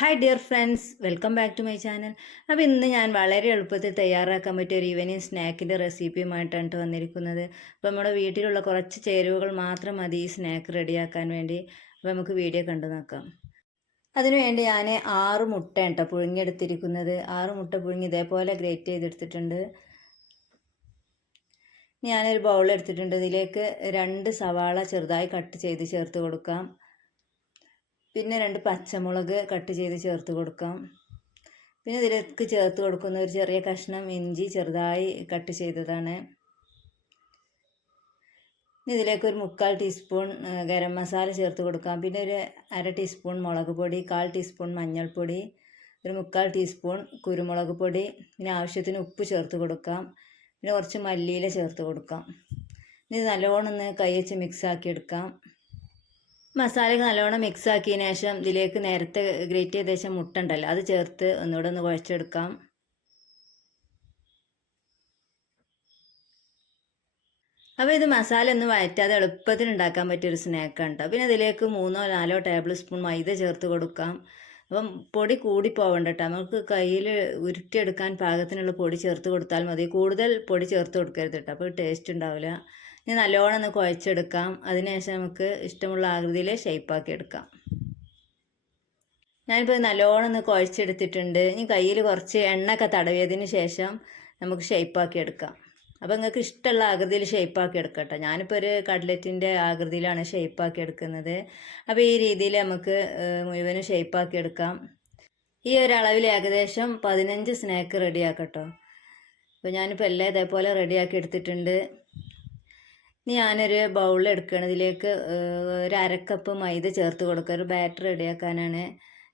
Hi dear friends welcome back to my channel അപ്പോൾ ഇന്ന് ഞാൻ വളരെ എളുപ്പത്തിൽ തയ്യാറാക്കാൻ പറ്റിയ ഒരു ഈവനിങ് സ്നാക്കിന്റെ റെസിപ്പിയുമായിട്ടാണ് ട്ടോ വന്നിരിക്കുന്നത്. അപ്പോൾ നമ്മുടെ വീട്ടിലുള്ള കുറച്ച് ചേരുവകൾ മാത്രം മതി ഈ സ്നാക്ക് റെഡിയാക്കാൻ വേണ്ടി. അപ്പോൾ നമുക്ക് വീഡിയോ കണ്ടു നോക്കാം. അതിനുവേണ്ടി ഞാൻ ആറ് മുട്ട കേട്ടോ പുഴുങ്ങിയെടുത്തിരിക്കുന്നത്. ആറ് മുട്ട പുഴുങ്ങി ഇതേപോലെ ഗ്രേറ്റ് ചെയ്തെടുത്തിട്ടുണ്ട്. ഞാനൊരു ബൗൾ എടുത്തിട്ടുണ്ട്. ഇതിലേക്ക് രണ്ട് സവാള ചെറുതായി കട്ട് ചെയ്ത് ചേർത്ത് കൊടുക്കാം. പിന്നെ രണ്ട് പച്ചമുളക് കട്ട് ചെയ്ത് ചേർത്ത് കൊടുക്കാം. പിന്നെ ഇതിലേക്ക് ചേർത്ത് കൊടുക്കുന്ന ഒരു ചെറിയ കഷ്ണം ഇഞ്ചി ചെറുതായി കട്ട് ചെയ്തതാണ്. ഇതിലേക്ക് ഒരു മുക്കാൽ ടീസ്പൂൺ ഗരം മസാല ചേർത്ത് കൊടുക്കാം. പിന്നെ ഒരു അര ടീസ്പൂൺ മുളക് പൊടി കാൽ ടീസ്പൂൺ മഞ്ഞൾപ്പൊടി ഒരു മുക്കാൽ ടീസ്പൂൺ കുരുമുളക് പൊടി പിന്നെ ആവശ്യത്തിന് ഉപ്പ് ചേർത്ത് കൊടുക്കാം. പിന്നെ കുറച്ച് മല്ലിയില ചേർത്ത് കൊടുക്കാം. ഇത് നല്ലോണം ഒന്ന് കൈ വെച്ച് മിക്സ് ആക്കി എടുക്കാം. മസാല നല്ലോണം മിക്സ് ആക്കിയതിന് ശേഷം ഇതിലേക്ക് നേരത്തെ ഗ്രേറ്റ് ചെയ്ത ശേഷം മുട്ട ഉണ്ടല്ലോ അത് ചേർത്ത് ഒന്നുകൂടെ ഒന്ന് കുഴച്ചെടുക്കാം. അപ്പോൾ ഇത് മസാല ഒന്നും വഴറ്റാതെ എളുപ്പത്തിൽ ഉണ്ടാക്കാൻ പറ്റിയൊരു സ്നാക്കാണ് കേട്ടോ പിന്നെ ഇതിലേക്ക് മൂന്നോ നാലോ ടേബിൾ സ്പൂൺ മൈദ ചേർത്ത് കൊടുക്കാം. അപ്പം പൊടി കൂടി പോകണ്ട കേട്ടോ നമുക്ക് കയ്യിൽ ഉരുട്ടിയെടുക്കാൻ പാകത്തിനുള്ള പൊടി ചേർത്ത് കൊടുത്താൽ മതി. കൂടുതൽ പൊടി ചേർത്ത് കൊടുക്കരുത് കേട്ടോ അപ്പോൾ ടേസ്റ്റ് ഉണ്ടാവില്ല. ഇനി നല്ലോണം ഒന്ന് കുഴച്ചെടുക്കാം. അതിനുശേഷം നമുക്ക് ഇഷ്ടമുള്ള ആകൃതിയിൽ ഷേപ്പാക്കി എടുക്കാം. ഞാനിപ്പോൾ നല്ലോണം ഒന്ന് കുഴച്ചെടുത്തിട്ടുണ്ട്. ഇനി കയ്യിൽ കുറച്ച് എണ്ണയൊക്കെ തടവിയതിന് ശേഷം നമുക്ക് ഷേപ്പാക്കി എടുക്കാം. അപ്പോൾ നിങ്ങൾക്ക് ഇഷ്ടമുള്ള ആകൃതിയിൽ ഷേപ്പാക്കി എടുക്കട്ടെ. ഞാനിപ്പോൾ ഒരു കട്ലറ്റിന്റെ ആകൃതിയിലാണ് ഷേപ്പാക്കി എടുക്കുന്നത്. അപ്പോൾ ഈ രീതിയിൽ നമുക്ക് മുഴുവനും ഷേപ്പാക്കി എടുക്കാം. ഈ ഒരു അളവിൽ ഏകദേശം പതിനഞ്ച് സ്നാക്ക് റെഡിയാക്കട്ടോ അപ്പോൾ ഞാനിപ്പോൾ എല്ലാം ഇതേപോലെ റെഡിയാക്കി എടുത്തിട്ടുണ്ട്. ഇനി ഞാനൊരു ബൗൾ എടുക്കുകയാണ് ഇതിലേക്ക് ഒരു അരക്കപ്പ് മൈദ ചേർത്ത് കൊടുക്കുക. ഒരു ബാറ്റർ റെഡിയാക്കാനാണ്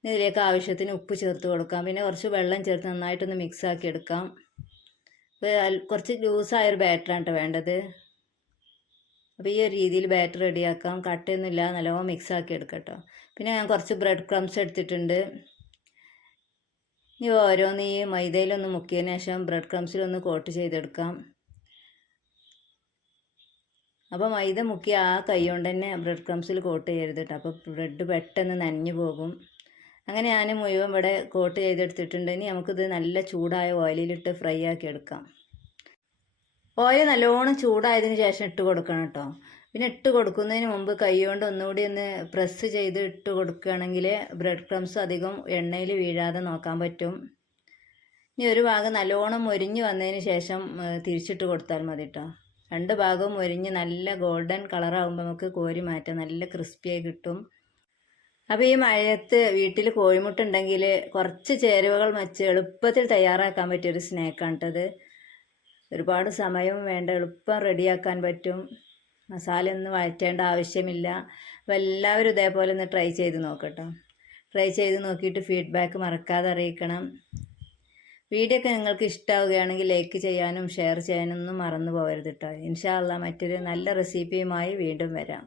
ഇതിലേക്ക് ആവശ്യത്തിന് ഉപ്പ് ചേർത്ത് കൊടുക്കാം. പിന്നെ കുറച്ച് വെള്ളം ചേർത്ത് നന്നായിട്ടൊന്ന് മിക്സ് ആക്കി എടുക്കാം. കുറച്ച് ലൂസായൊരു ബാറ്ററാണ് കേട്ടോ വേണ്ടത്. അപ്പോൾ ഈ ഒരു രീതിയിൽ ബാറ്റർ റെഡിയാക്കാം കട്ടയൊന്നുമില്ല നല്ലോണം മിക്സ് ആക്കി എടുക്കട്ടോ പിന്നെ ഞാൻ കുറച്ച് ബ്രെഡ് ക്രംസ് എടുത്തിട്ടുണ്ട്. ഇനി ഓരോന്ന് ഈ മൈദയിലൊന്ന് മുക്കിയതിന് ശേഷം ബ്രെഡ് ക്രംസിലൊന്ന് കോട്ട് ചെയ്തെടുക്കാം. അപ്പോൾ മൈദ മുക്കി ആ കൈ കൊണ്ട് തന്നെ ബ്രെഡ് ക്രംസിൽ കോട്ട് ചെയ്യരുത് കേട്ടോ അപ്പോൾ ബ്രെഡ് പെട്ടെന്ന് നനഞ്ഞു പോകും. അങ്ങനെ ഞാൻ മുഴുവൻ ഇവിടെ കോട്ട് ചെയ്തെടുത്തിട്ടുണ്ട്. ഇനി നമുക്കിത് നല്ല ചൂടായ ഓയിലിലിട്ട് ഫ്രൈ ആക്കി എടുക്കാം. ഓയിൽ നല്ലോണം ചൂടായതിന് ശേഷം ഇട്ട് കൊടുക്കണം കേട്ടോ പിന്നെ ഇട്ട് കൊടുക്കുന്നതിന് മുമ്പ് കൈ കൊണ്ട് ഒന്നുകൂടി ഒന്ന് പ്രസ് ചെയ്ത് ഇട്ട് കൊടുക്കുകയാണെങ്കിൽ ബ്രെഡ് ക്രംസ് അധികം എണ്ണയിൽ വീഴാതെ നോക്കാൻ പറ്റും. ഇനി ഒരു ഭാഗം നല്ലോണം മൊരിഞ്ഞ് വന്നതിന് ശേഷം തിരിച്ചിട്ട് കൊടുത്താൽ മതി കേട്ടോ രണ്ട് ഭാഗവും ഒരിഞ്ഞ് നല്ല ഗോൾഡൻ കളറാകുമ്പോൾ നമുക്ക് കോരി മാറ്റാം. നല്ല ക്രിസ്പിയായി കിട്ടും. അപ്പോൾ ഈ മഴയത്ത് വീട്ടിൽ കോഴിമുട്ട ഉണ്ടെങ്കിൽ കുറച്ച് ചേരുവകൾ വെച്ച് എളുപ്പത്തിൽ തയ്യാറാക്കാൻ പറ്റിയൊരു സ്നാക്കാണിട്ടത് ഒരുപാട് സമയവും വേണ്ട എളുപ്പം റെഡിയാക്കാൻ പറ്റും. മസാല ഒന്നും വഴറ്റേണ്ട ആവശ്യമില്ല. അപ്പോൾ എല്ലാവരും ഇതേപോലെ ഒന്ന് ട്രൈ ചെയ്ത് നോക്കട്ടോ. ട്രൈ ചെയ്ത് നോക്കിയിട്ട് ഫീഡ്ബാക്ക് മറക്കാതെ അറിയിക്കണം. വീഡിയോ ഒക്കെ നിങ്ങൾക്ക് ഇഷ്ടമാവുകയാണെങ്കിൽ ലൈക്ക് ചെയ്യാനും ഷെയർ ചെയ്യാനും ഒന്നും മറന്നു പോകരുത് കേട്ടോ ഇൻഷാല്ല മറ്റൊരു നല്ല റെസിപ്പിയുമായി വീണ്ടും വരാം.